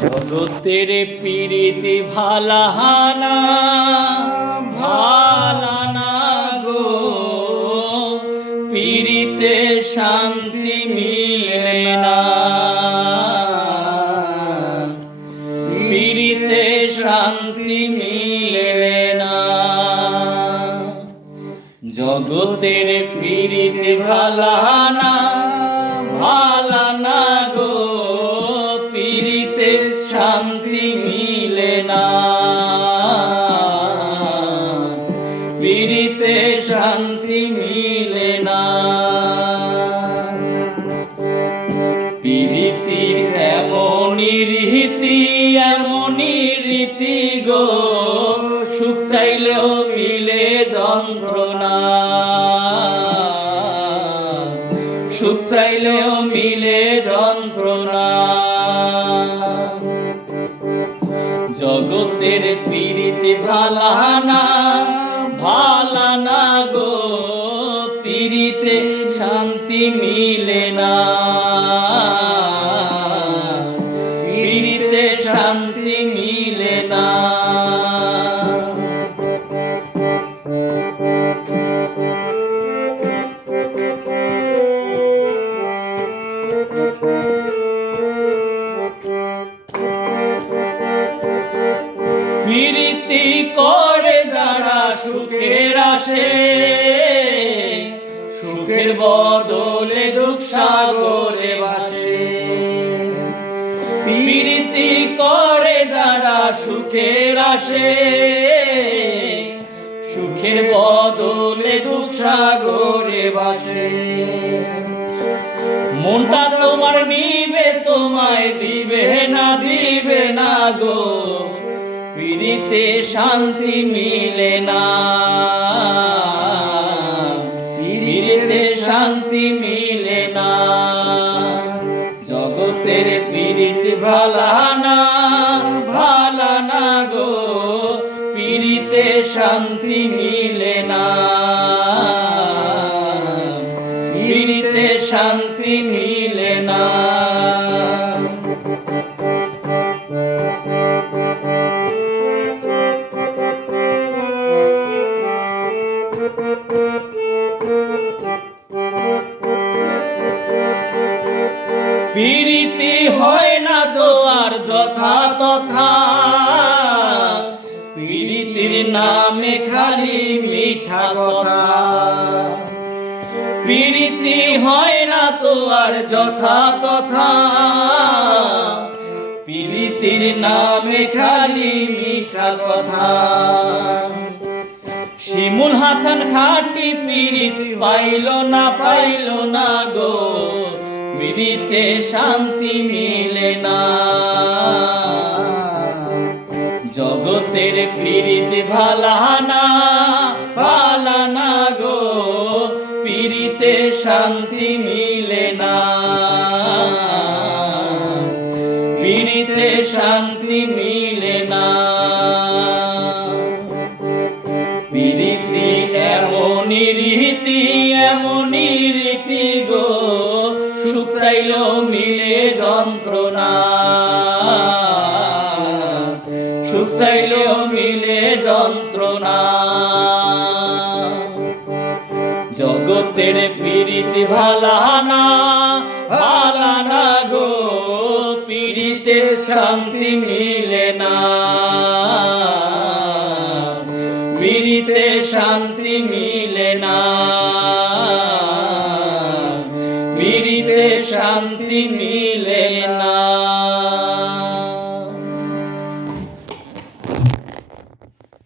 জগতের প্রীতি ভালাহানা ভালানা গো, প্রীতিতে শান্তি মিলে না, প্রীতিতে শান্তি মিলে না। জগতের প্রীতি ভালাহানা ভালানা গো, প্রীতিতে শান্তি মিলে না, প্রীতিতে শান্তি মিলে না। প্রীতির এমনই রীতি গো, সুখ চাইলেও মিলে যন্ত্রণা, সুখ চাইলেও মিলে যন্ত্রণা। জগতের প্রীতি ভালানা ভালানা গো, প্রীতিতে শান্তি মিলে না, প্রীতিতে শান্তি মিলে না। প্রীতি করে যারা সুখের আসে, সুখের বদলে দুঃখ সাগরে ভাসে। প্রীতি করে যারা সুখের আসে, সুখের বদলে দুঃখ সাগরে ভাসে। মনটা তোমার নিবে তোমায় দিবে না গো, প্রীতিতে শান্তি মিলে না, প্রীতিতে শান্তি মিলে না। জগতের প্রীতি ভালানা ভালানা গো, প্রীতিতে শান্তি মিলে না, প্রীতিতে শান্তি মিলে না। প্রীতি হয় না তো আর যথা তথা, প্রীতির নামে খালি মিঠা কথা। প্রীতি হয় না তো আর যথা তথা, প্রীতির নামে খালি মিঠা কথা। শিমুল হাসান খাঁটি প্রীতি পাইল না গো, প্রীতিতে শান্তি মিলে না। জগতের প্রীতি ভালানা ভালানা গো, প্রীতিতে শান্তি মিলে না, প্রীতিতে শান্তি মিলে না। প্রীতি এমনই রীতি গো, সুখ চাইলেও মিলে যন্ত্রণা, সুখ চাইলেও মিলে যন্ত্রণা। জগতের প্রীতি ভালানা ভালানা গো, প্রীতিতে শান্তি মিলে না, প্রীতিতে শান্তি মিলে না, প্রীতিতে শান্তি মিলে